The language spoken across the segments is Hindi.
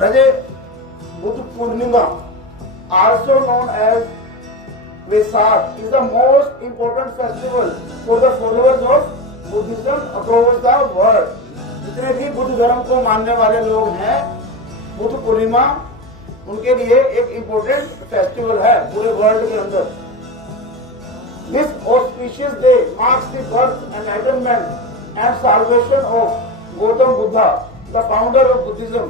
Raje Buddha Purnima, also known as Vesak, is the most important festival for the followers of Buddhism across the world. जितने भी बुद्ध धर्म को मानने वाले लोग हैं, बुद्ध पूर्णिमा उनके लिए एक इम्पोर्टेंट फेस्टिवल है पूरे वर्ल्ड के अंदर। This auspicious day marks the birth, enlightenment and salvation of Gautam Buddha, the founder of Buddhism.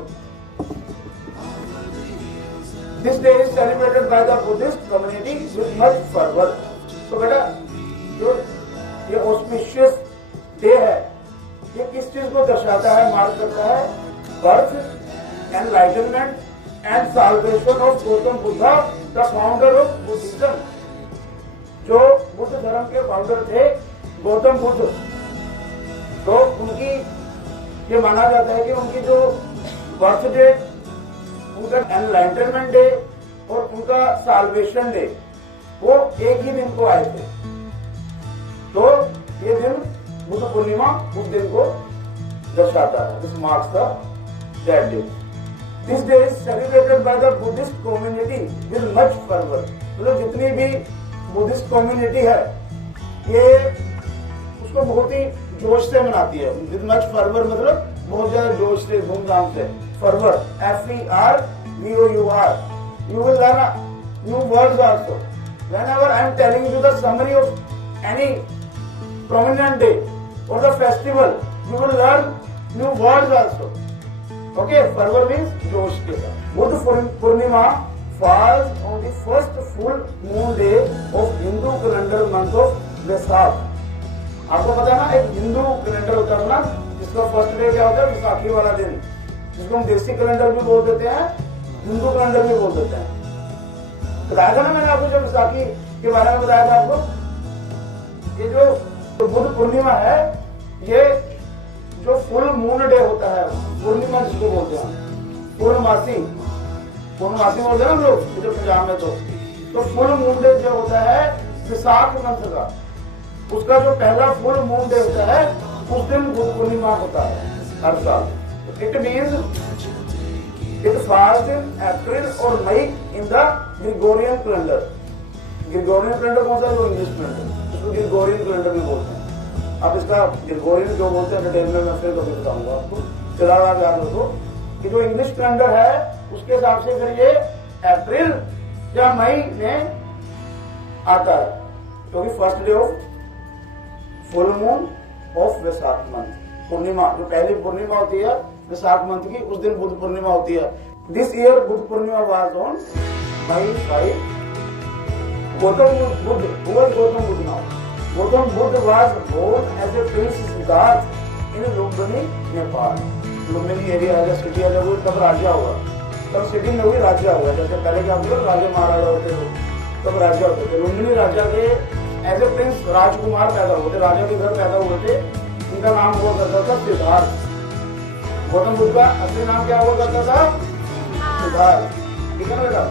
This day is celebrated by the Buddhist community with much fervor. तो बेटा जो ये auspicious day है, ये किस चीज को दर्शाता है, मार्क करता है? Birth, enlightenment and salvation of Gautam Buddha, the founder of Buddhism. जो बुद्ध धर्म के फाउंडर थे गौतम बुद्ध, तो उनकी ये माना जाता है कि उनकी जो बर्थ डे, उनका एनलाइटनमेंट डे और उनका साल्वेशन डे वो एक ही दिन को आए थे। तो ये दिन बुद्ध पूर्णिमा उस दिन को दर्शाता है। This marks the that day. This day is celebrated by the Buddhist community with much fervour. मतलब जितनी भी बुद्धिस्ट कम्युनिटी है ये उसको बहुत ही जोश से मनाती है। विद मच फर्वर मतलब बहुत ज्यादा जोश से, धूमधाम से। Fervour, FERVOUR। You will learn new words also. Whenever I am telling you the summary of any prominent day or the festival, you will learn new words also. Okay, fervor means जोश के साथ। Buddha Purnima falls on the first full moon day of Hindu calendar month of Vesak. आपको पता है ना, एक हिंदू कैलेंडर होता है ना जिसका फर्स्ट डे क्या होता है? विसाखी वाला दिन, जिसको हम देसी कैलेंडर भी बोल देते हैं, हिंदू कैलेंडर भी बोल देते हैं। बताया था ना मैंने आपको, जब विसाखी के बारे में बताया था आपको। ये जो बुद्ध पूर्णिमा है, ये जो फुल मून डे होता है, पूर्णिमा जिसको बोलते हैं, पूर्णमासी बोलते हैं हम लोग इधर पंजाब में। तो फुल मून डे जो होता है विसाख मंथ का, उसका जो पहला फुल मून डे होता है उस दिन बुद्ध पूर्णिमा होता है हर साल। It means it falls in April और May in the Gregorian calendar. Gregorian calendar कौन सा? जो इंग्लिश कैलेंडर, उसको ग्रिगोरियन कैलेंडर भी बोलते हैं। अब इसका ग्रिगोरियन जो बोलते हैं डिटेल में मैं फिर कभी बताऊंगा आपको, फिलहाल आप याद रखो कि जो इंग्लिश कैलेंडर है उसके हिसाब से फिर ये अप्रैल या मई में आता है, क्योंकि first day of full moon of Vaisakh month, Purnima जो पहली पूर्णिमा होती है वैसाख मंथ की, उस दिन बुद्ध पूर्णिमा होती है। This year Buddha Purnima was on May 5। Gautam Buddha, who was Gautam Buddha now? Gautam Buddha was born as a prince Siddharth in Lumbini, Nepal. Lumbini area है, सिटी है, जब तब राजा हुआ, तब सिटी में हुई राजा हुआ। जैसे पहले क्या होता है, राजा महाराजा होते थे, तब राजा होते थे। लुम्बिनी राजा के एज ए प्रिंस राजकुमार पैदा हुए थे, राजा के घर पैदा हुए थे। इनका नाम हुआ करता था सिद्धार्थ। गौतम बुद्ध का असली नाम क्या हुआ करता था? सिद्धार्थ। ठीक है ना बेटा?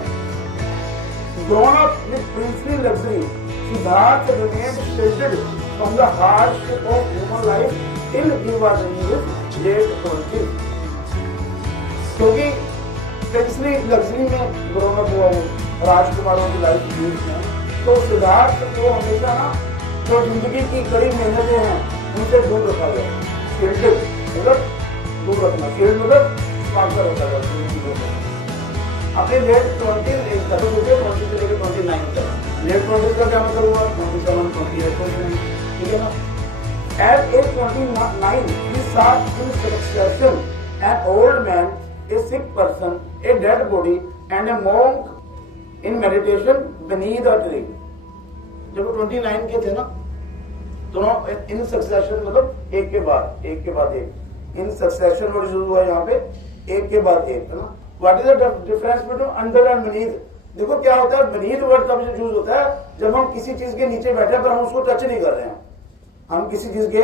Grown up with princely luxury, Siddhartha remained sheltered from the hardship of human life till he was in his late 20s. क्योंकि प्रिंसली लग्जरी में ग्रोन अप हुआ, वो राजकुमारों की लाइफ जी है, तो सिद्धार्थ को हमेशा ना जो जिंदगी की कड़ी मेहनतें हैं उनसे दूर रखा गया। शील्डेड मतलब दूर रखना, शील्ड मतलब स्पॉन्सर होता है। अपने लेट 20 तक 20 से लेकर 29 तक। लेट 20 का क्या मतलब हुआ? 27, 28, 29, ठीक है ना? At age 29, he saw in succession an old man, a sick person, a dead body, and a monk in meditation beneath a tree. जब वो 29 के थे ना, दोनों इन सक्सेशन मतलब एक के बाद एक, इन सक्सेशन वर्ड यूज हुआ यहाँ पे, एक के बाद एक, है ना? What is the difference between under and beneath? देखो क्या होता है, beneath वर्ड तब यूज होता है जब हम किसी चीज के नीचे बैठे हैं पर हम उसको टच नहीं कर रहे हैं। हम किसी चीज के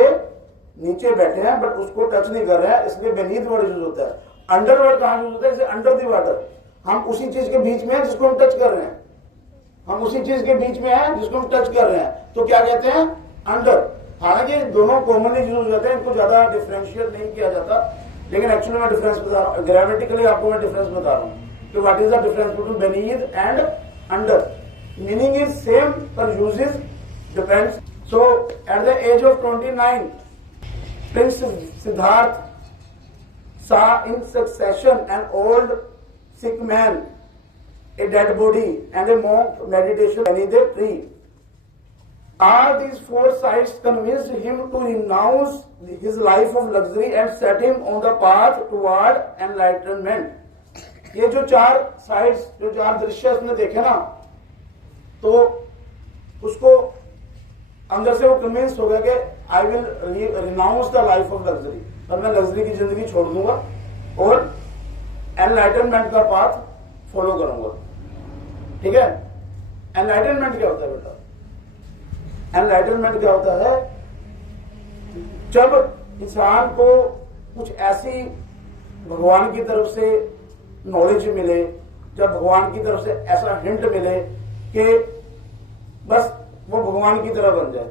नीचे बैठे हैं बट उसको टच नहीं कर रहे हैं, इसलिए beneath वर्ड यूज होता है। अंडर वर्ड कहाँ यूज होता है? जैसे अंडर द वाटर, हम उसी चीज के बीच में हैं जिसको हम टच कर रहे हैं, हम उसी चीज के बीच में हैं जिसको हम टच कर रहे हैं, तो क्या कहते हैं? अंडर। हालांकि दोनों कॉमनली यूज हो जाते हैं, इनको ज्यादा डिफरेंशिएट नहीं किया जाता। लेकिन एक्चुअली मैं डिफरेंस बता रहा हूँ, ग्रामेटिकली आपको मैं डिफरेंस बता रहा हूँ कि what is the difference between beneath and under. Meaning is same पर uses depends. So at the age of 29 prince Siddhartha saw in succession an old sick man, a dead body, and a monk meditation beneath a tree. All these four sights convinced him to renounce his life of luxury and set him on the path toward enlightenment. ये जो चार साइड्स, जो चार दृश्य उसने देखे ना, तो उसको अंदर से वो कन्विंस हो गया कि I will renounce the life of luxury, और मैं लग्जरी की जिंदगी छोड़ दूंगा और एनलाइटनमेंट का पाथ फॉलो करूंगा. ठीक है. एनलाइटनमेंट क्या होता है बेटा? एनलाइटनमेंट क्या होता है? जब इंसान को कुछ ऐसी भगवान की तरफ से नॉलेज मिले, जब भगवान की तरफ से ऐसा हिंट मिले कि बस वो भगवान की तरह बन जाए,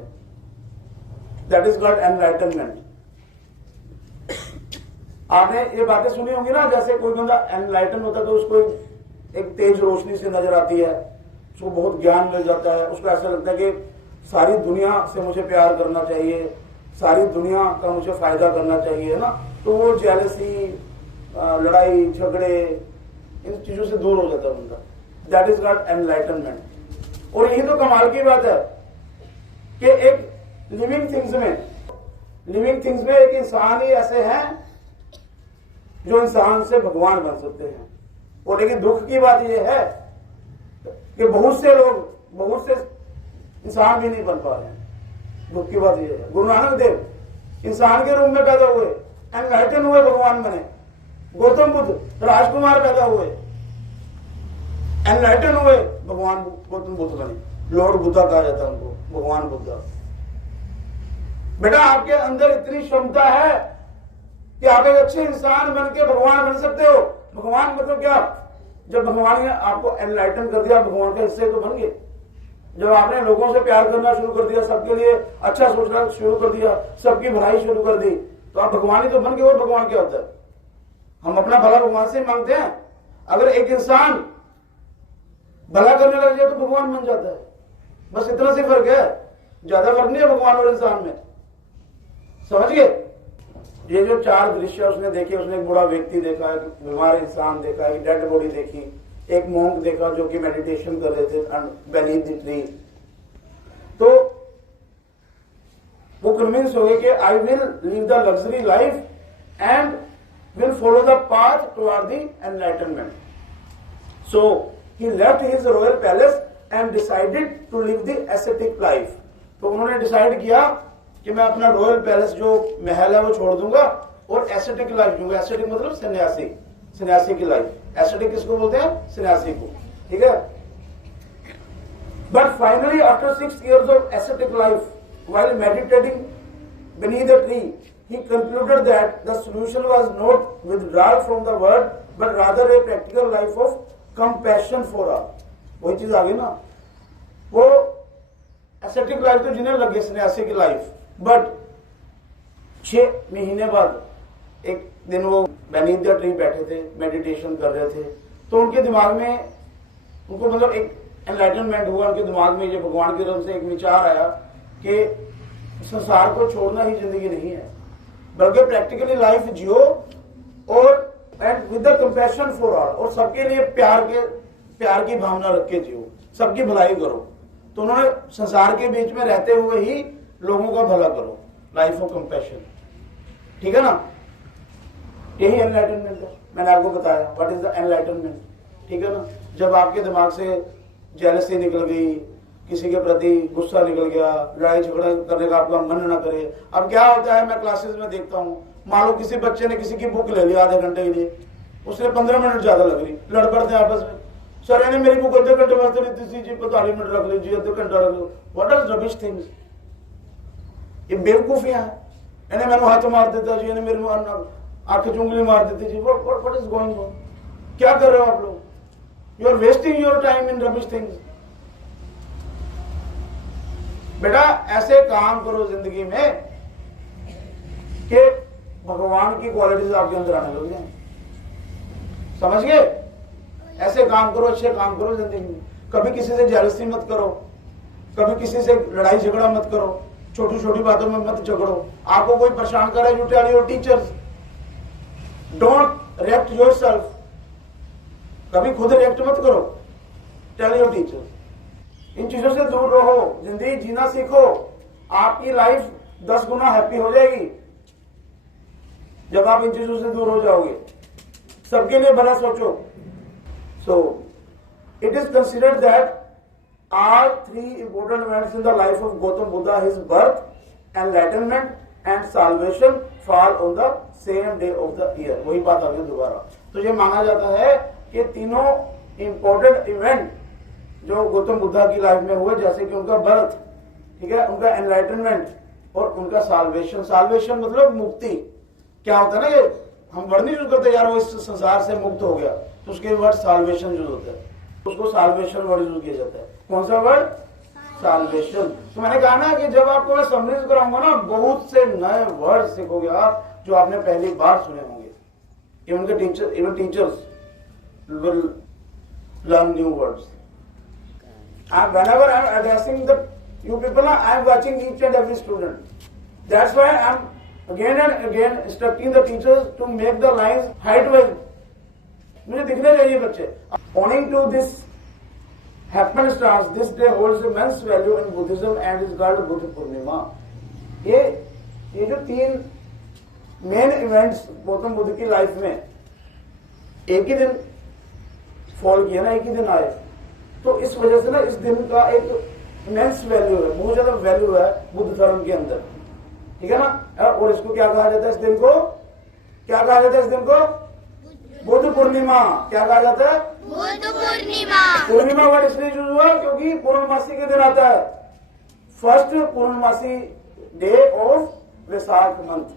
दैट इज कॉल्ड एनलाइटनमेंट. आपने ये बातें सुनी होंगी ना, जैसे कोई बंदा एनलाइटन होता है तो उसको एक तेज रोशनी से नजर आती है, उसको बहुत ज्ञान मिल जाता है, उसको ऐसा लगता है कि सारी दुनिया से मुझे प्यार करना चाहिए, सारी दुनिया का मुझे फायदा करना चाहिए, है ना. तो वो जेलसी, लड़ाई झगड़े, इन चीजों से दूर हो जाता है बंदा. That is called enlightenment. और यही तो कमाल की बात है कि एक लिविंग थिंग्स में एक इंसान ही ऐसे हैं जो इंसान से भगवान बन सकते हैं. और लेकिन दुख की बात यह है कि बहुत से इंसान भी नहीं बन पा रहे हैं. दुख की बात यह है. गुरु नानक देव इंसान के रूप में पैदा हुए, एनलाइटन हुए, भगवान बने. गौतम बुद्ध राजकुमार पैदा हुए, एनलाइटन हुए, भगवान गौतम बुद्ध बने. लॉर्ड बुद्धा कहा जाता है उनको, भगवान बुद्धा. बेटा आपके अंदर इतनी क्षमता है कि आप एक अच्छे इंसान बन के भगवान बन सकते हो. भगवान मतलब क्या? जब भगवान ने आपको एनलाइटन कर दिया, भगवान का हिस्से तो बन गए. जब आपने लोगों से प्यार करना शुरू कर दिया, सबके लिए अच्छा सोचना शुरू कर दिया, सबकी भलाई शुरू कर दी, तो आप भगवान ही तो बन गए. और भगवान क्या होता है? हम अपना भला भगवान से मांगते हैं. अगर एक इंसान भला करने लग जाए तो भगवान बन जाता है. बस इतना सी फर्क है, ज्यादा फर्क नहीं है भगवान और इंसान में. समझ गए? ये जो चार दृश्य उसने देखे, उसने एक बूढ़ा व्यक्ति देखा, एक बीमार इंसान देखा, एक डेड बॉडी देखी, एक मोंक देखा जो कि मेडिटेशन कर रहे थे beneath the tree. तो वो कन्विंस हो गए कि I will leave the luxury life and will follow the path toward the enlightenment. So he left his royal palace and decided to live the aesthetic life. तो उन्होंने डिसाइड किया कि मैं अपना रॉयल पैलेस जो महल है वो छोड़ दूंगा और एस्थेटिक लाइफ दूंगा. एस्थेटिक मतलब सन्यासी की लाइफ. एस्थेटिक किसको बोलते हैं? सन्यासी को. ठीक है. But finally after 6 years of ascetic life, while meditating beneath a tree, he concluded that the solution was not withdrawal from the world, but rather a practical life of compassion for all. वही चीज आ गई ना. वो एस्थेटिक लाइफ तो जीने लगे, सन्यासी की लाइफ. बट 6 महीने बाद एक दिन वो beneath the tree बैठे थे, मेडिटेशन कर रहे थे, तो उनके दिमाग में, उनको मतलब एक एनलाइटनमेंट हुआ. उनके दिमाग में ये भगवान की तरफ से एक विचार आया कि संसार को छोड़ना ही जिंदगी नहीं है, बल्कि प्रैक्टिकली लाइफ जियो और and with the compassion for all, और सबके लिए प्यार की भावना रख के जियो, सबकी भलाई करो. तो उन्होंने संसार के बीच में रहते हुए ही लोगों का भला करो, लाइफ ऑफ कंपैशन. ठीक है ना. यही एनलाइटनमेंट है. मैंने आपको बताया व्हाट इज द एनलाइटनमेंट. ठीक है ना. जब आपके दिमाग से जेलसी निकल गई, किसी के प्रति गुस्सा निकल गया, लड़ाई झगड़ा करने का आपका मन ना करे. अब क्या होता है, मैं क्लासेस में देखता हूँ, मान लो किसी बच्चे ने किसी की बुक ले ली आधे घंटे के लिए, उसने 15 मिनट ज्यादा लग रही, लड़ पड़ते हैं आपस में. सर यानी मेरी बुक आधे घंटे वास्ते ली थी, 45 मिनट रख लीजिए, आधे घंटा रख लो. What are rubbish things. ये बेवकूफियां हैं. यानी मैंने हाथ मार देता जी, यानी मेरे आंखें चुंगली मार देती जी. What is going on? क्या कर रहे हो आप लोग? You are wasting your time in rubbish things. बेटा ऐसे काम करो जिंदगी में कि भगवान की क्वालिटीज आपके अंदर आने लग जाएंगे। समझ गए? ऐसे काम करो, अच्छे काम करो जिंदगी में। कभी किसी से जेलसी मत करो, कभी किसी से लड़ाई झगड़ा मत करो, छोटी छोटी बातों में मत झगड़ो। आपको कोई परेशान करे, you tell your teachers, don't react yourself. कभी खुद रिएक्ट मत करो, टेल योर टीचर्स। इन चीजों से दूर रहो, जिंदगी जीना सीखो, आपकी लाइफ 10 गुना हैप्पी हो जाएगी जब आप इन चीजों से दूर हो जाओगे। सबके लिए भला सोचो। So it is considered that all 3 important events in the life of Gautam Buddha, his birth, enlightenment and salvation, fall on the same day of the year। वही बात आ गई दोबारा। तो ये माना जाता है कि तीनों इंपॉर्टेंट इवेंट जो गौतम बुद्धा की लाइफ में हुए, जैसे कि उनका बर्थ, ठीक है, उनका एनलाइटनमेंट और उनका साल्वेशन। साल्वेशन मतलब मुक्ति। क्या होता है ना, ये हम वर्ड नहीं यूज करते, यार वो इस संसार से मुक्त हो गया, तो उसके वर्ड साल्वेशन यूज होता है, उसको साल्वेशन वर्ड यूज किया जाता है। कौन सा वर्ड? साल्वेशन। तो मैंने कहा ना कि जब आपको मैं समरीज कराऊंगा ना, बहुत से नए वर्ड सीखोगे आप जो आपने पहली बार सुने होंगे। Even teachers will learn new words. Whenever I am addressing you people, I am watching each and every student. That's why I am again and again instructing the teachers to make the lines height wise. मुझे दिखने चाहिए बच्चे। Owing to this happenstance, this day holds immense value in Buddhism and is called Buddha Purnima। ये जो 3 मेन इवेंट्स गौतम बुद्ध की लाइफ में एक ही दिन फॉल किया ना, एक ही दिन आए, तो इस वजह से ना इस दिन का एक इमेंस वैल्यू है, बहुत ज्यादा वैल्यू है बुद्ध धर्म के अंदर, ठीक है ना। और इसको क्या कहा जाता है, इस दिन को क्या कहा जाता है, इस दिन को बुद्ध पूर्णिमा। क्या कहा जाता है? बुद्ध पूर्णिमा। पूर्णिमा वर्ड इसलिए यूज हुआ क्योंकि पूर्णमासी के दिन आता है, फर्स्ट पूर्णमासी day of Vaishakh month.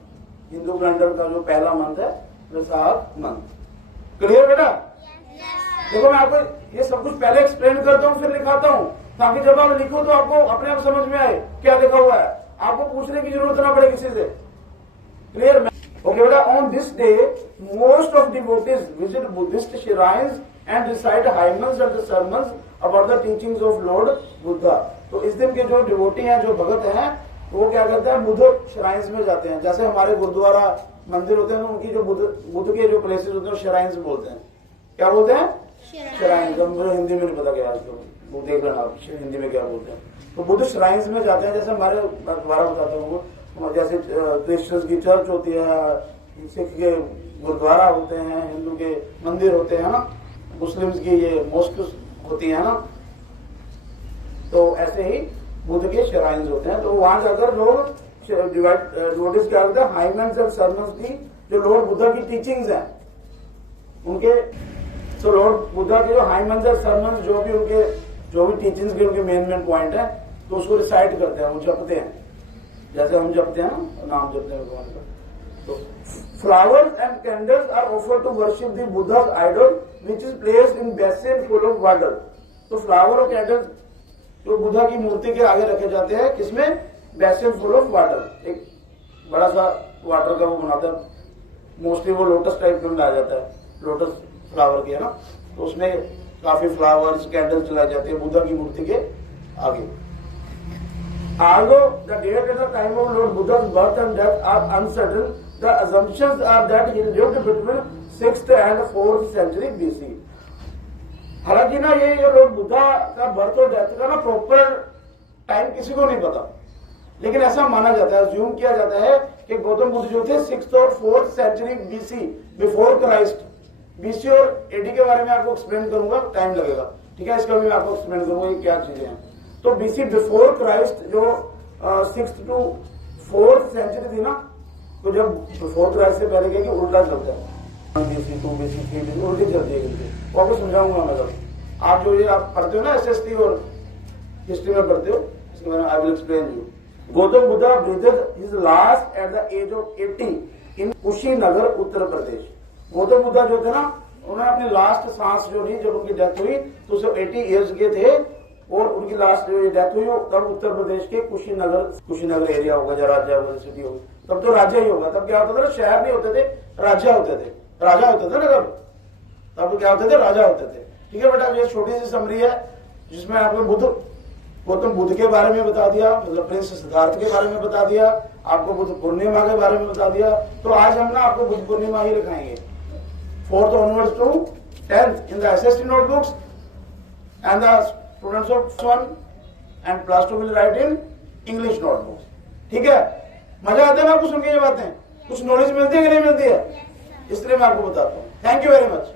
Hindu calendar का जो पहला मंथ है वैशाख मंथ। क्लियर बेटा? देखो मैं आपको ये सब कुछ पहले एक्सप्लेन करता हूँ, फिर लिखाता हूँ, ताकि जब आप लिखो तो आपको अपने आप समझ में आए क्या लिखा हुआ है, आपको पूछने की जरूरत ना पड़े किसी से। क्लियर? ओके बेटा, on this day most of devotees visit Buddhist shrines and recite हाइमन्स and sermons about the teachings of Lord Buddha. तो इस दिन के जो डिवोटी हैं, जो भगत हैं, वो क्या करते हैं, बुद्ध श्राइन्स में जाते हैं। जैसे हमारे गुरुद्वारा मंदिर होते हैं, उनकी जो बुद्ध के जो प्लेसेस होते हैं श्राइन्स बोलते हैं। क्या बोलते हैं? श्राइन्स। मुझे हिंदी में नहीं पता क्या, वो देख लेना आप हिंदी में क्या बोलते हैं। तो बुद्ध श्राइन्स में जाते हैं। जैसे हमारे दोबारा बताता हूँ, जैसे क्रिश्चियंस की चर्च होती है, सिख के गुरुद्वारा होते हैं, हिंदू के मंदिर होते हैं ना, मुस्लिम्स की ये मॉस्क होती है ना, तो ऐसे ही बुद्ध के श्राइन्स होते हैं। तो वहां जाकर लोग डिवोटीज क्या करते हैं, हाइमन्स एंड सर्मन्स की जो लॉर्ड बुद्धा की टीचिंग्स हैं उनके, तो लॉर्ड बुद्धा के जो हाइमन्स एंड सर्मन्स जो भी टीचिंग्स के उनके मेन पॉइंट है, तो उसको रिसाइट करते हैं, वो जपते हैं, जैसे हम जपते हैं ना, नाम जपते हैं भगवान का। तो flowers and candles are offered to worship the Buddha's idol which is placed in basin full of water. तो फ्लावर और कैंडल्स जो बुद्धा की मूर्ति के आगे रखे जाते हैं, किसमें? Basin full of water. एक बड़ा सा वाटर का वो बनाता है, मोस्टली वो लोटस टाइप में बनाया जाता है, लोटस फ्लावर की है ना, तो उसमें काफी फ्लावर्स कैंडल्स जलाई जाती है बुद्धा की मूर्ति के आगे। Although the date at the time of Lord Buddha's birth and death are uncertain, the assumptions are that he lived between 6th and 4th century BC। हालांकि ना ये लॉर्ड बुद्धा का बर्थ और डेथ का ना प्रॉपर टाइम किसी को नहीं पता, लेकिन ऐसा माना जाता है, अज्यूम किया जाता है कि गौतम बुद्ध जो थे 6th और 4th century BC, before Christ. BC और AD के बारे में आपको एक्सप्लेन करूंगा, टाइम लगेगा, ठीक है, इसका भी मैं आपको एक्सप्लेन करूंगा ये क्या चीजें हैं। तो BC बिफोर क्राइस्ट जो 6th to 4th सेंचुरी थी ना, तो जब बिफोर क्राइस्ट से पहले क्या उल्टा चलता है, BC 2 BC 3 BC उल्टी चलती है। वो आपको समझाऊंगा मैं कभी, आप जो ये आप पढ़ते हो ना SST और हिस्ट्री में पढ़ते हो, इसके बारे में I will explain you. Gautam Buddha breathed his last at the age of 80 in Kushinagar, Uttar Pradesh. Gautam Buddha जो थे ना, उन्होंने अपनी लास्ट सांस जो ली जब उनकी डेथ हुई तो उसे 80 ईयर्स के थे, और उनकी लास्ट जो डेथ हुई तब उत्तर प्रदेश के कुशीनगर एरिया होगा, जरा राज्य होगा, सिटी होगी, तब तो राज्य ही होगा। तब क्या होता था, शहर नहीं होते थे, राजा होते थे। राजा होते थे ना तब क्या होते थे, राजा होते थे। ठीक है बेटा, ये छोटी सी समरी है जिसमें आपको गौतम बुद्ध के बारे में बता दिया, मतलब प्रिंस सिद्धार्थ के बारे में बता दिया, आपको बुद्ध पूर्णिमा के बारे में बता दिया। तो आज हम ना आपको बुद्ध पूर्णिमा ही दिखाएंगे, 4th onwards to 10th in the SST notebooks, and the students of 1 and plus 2 will write in English notebooks। ठीक है, मजा आता है ना आपको सुन के ये बातें, कुछ नॉलेज मिलती है कि नहीं मिलती है, इसलिए मैं आपको बताता हूँ। Thank you very much.